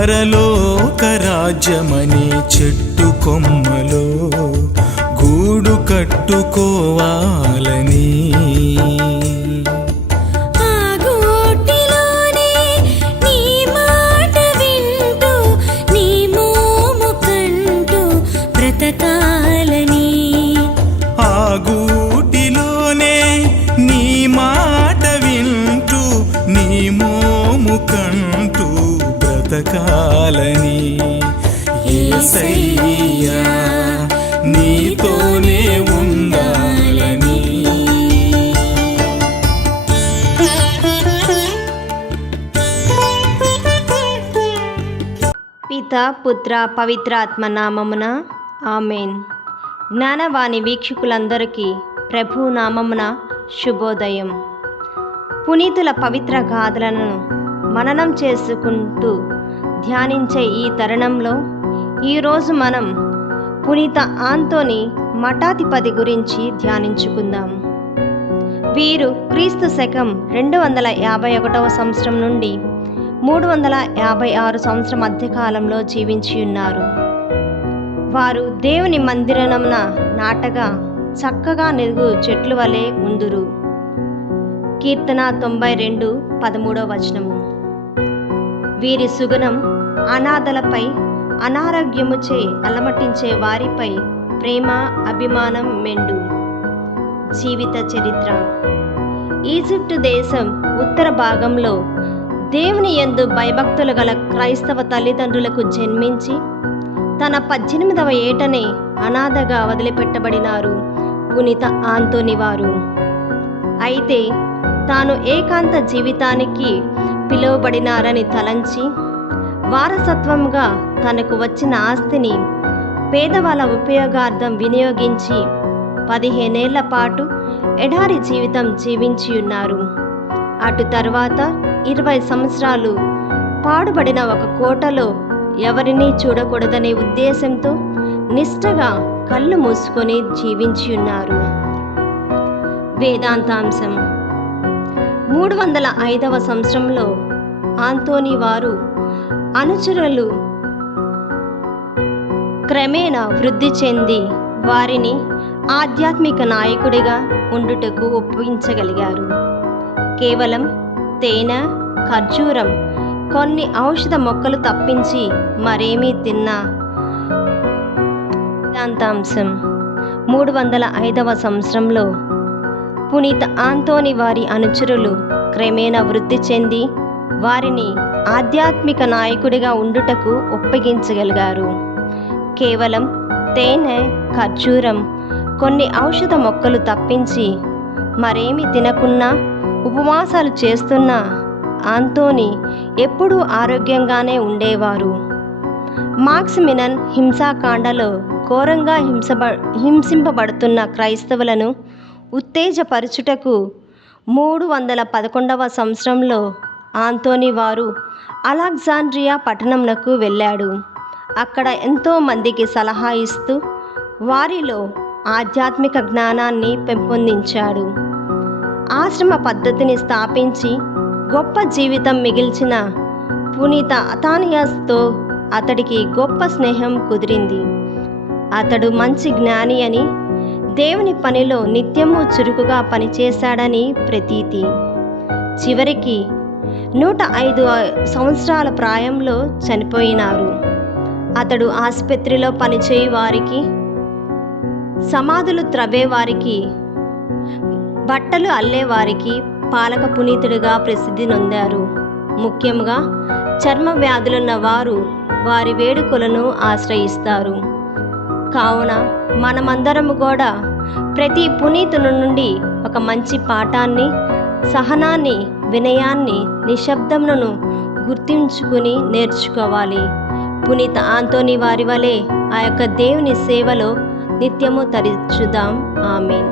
పరలోక రాజ్యమనే చెట్టు కొమ్మలో గూడు కట్టుకోవాలని గూటిలోనే నీ మాట వింటూ నీ మోము కంటూ బ్రతకాలని యేసయ్యా నీతోనే ఉండాలని. పిత పుత్ర పవిత్రాత్మ నామమున ఆమేన్. జ్ఞానవాణి వీక్షకులందరికీ ప్రభు నామమున శుభోదయం. పునీతుల పవిత్ర గాథలను మననం చేసుకుంటూ ధ్యానించే ఈ తరుణంలో ఈరోజు మనం పునీత ఆంతోని మఠాధిపతి గురించి ధ్యానించుకుందాం. వీరు క్రీస్తు శకం 251 సంవత్సరం నుండి 356 సంవత్సరం మధ్యకాలంలో జీవించి ఉన్నారు. వారు దేవుని మందిరమున నాటగా చక్కగా నెరుగు చెట్లు వలె ఉందురు. కీర్తన 92:13 వీరి సుగుణం అనాథలపై, అనారోగ్యముచే అలమటించే వారిపై ప్రేమ, అభిమానం మెండు. జీవిత చరిత్ర. ఈజిప్టు దేశం ఉత్తర భాగంలో దేవుని యందు భయభక్తులు గల క్రైస్తవ తల్లిదండ్రులకు జన్మించి తన 18వ ఏటనే అనాథగా వదిలిపెట్టబడినారు పునీత ఆంతోని వారు. అయితే తాను ఏకాంత జీవితానికి పిలువబడినారని తలంచి వారసత్వంగా తనకు వచ్చిన ఆస్తిని పేదవాళ్ళ ఉపయోగార్థం వినియోగించి 15 ఏళ్ల పాటు ఎడారి జీవితం జీవించి ఉన్నారు. అటు తర్వాత 20 సంవత్సరాలు పాడుబడిన ఒక కోటలో ఎవరినీ చూడకూడదనే ఉద్దేశంతో నిష్ఠగా కళ్ళు మూసుకొని జీవించి ఉన్నారు. వేదాంతాంశం. 305వ సంవత్సరంలో ఆంతోని వారు అనుచరులు క్రమేణా వృద్ధి చెంది వారిని ఆధ్యాత్మిక నాయకుడిగా ఉండుటకు ఒప్పించగలిగారు. కేవలం తేనె, ఖర్జూరం, కొన్ని ఔషధ మొక్కలు తప్పించి మరేమీ తిన్నా. వేదాంతాంశం. 305వ సంవత్సరంలో పునీత ఆంతోని వారి అనుచరులు క్రమేణా వృద్ధి చెంది వారిని ఆధ్యాత్మిక నాయకుడిగా ఉండుటకు ఒప్పగించగలిగారు. కేవలం తేనె, ఖర్జూరం, కొన్ని ఔషధ మొక్కలు తప్పించి మరేమీ తినకున్నా, ఉపవాసాలు చేస్తున్నా ఆంతోని ఎప్పుడూ ఆరోగ్యంగానే ఉండేవారు. మాక్సిమినన్ హింసాకాండలో ఘోరంగా హింసింపబడుతున్న క్రైస్తవులను ఉత్తేజపరచుటకు 311వ సంవత్సరంలో ఆంతోని వారు అలెగ్జాండ్రియా పట్టణంకు వెళ్ళాడు. అక్కడ ఎంతో మందికి సలహా ఇస్తూ వారిలో ఆధ్యాత్మిక జ్ఞానాన్ని పెంపొందించాడు. ఆశ్రమ పద్ధతిని స్థాపించి గొప్ప జీవితం మిగిల్చిన పునీత అథానియాస్తో అతడికి గొప్ప స్నేహం కుదిరింది. అతడు మంచి జ్ఞాని అని, దేవుని పనిలో నిత్యము చురుకుగా పనిచేశాడని ప్రతీతి. చివరికి 105 సంవత్సరాల ప్రాయంలో చనిపోయినారు. అతడు ఆసుపత్రిలో పనిచేయు వారికి, సమాధులు త్రవ్వేవారికి, బట్టలు అల్లేవారికి పాలక పునీతుడిగా ప్రసిద్ధి నొందారు. ముఖ్యంగా చర్మ వ్యాధులున్న వారు వారి వేడుకలను ఆశ్రయిస్తారు. కావున మనమందరము కూడా ప్రతి పునీతుని నుండి ఒక మంచి పాఠాన్ని, సహనాన్ని, వినయాన్ని, నిశ్శబ్దమును గుర్తించుకుని నేర్చుకోవాలి. పునీత ఆంతోని వారి వలె ఆ యొక్క దేవుని సేవలో నిత్యము తరించుదాం. ఆమేన్.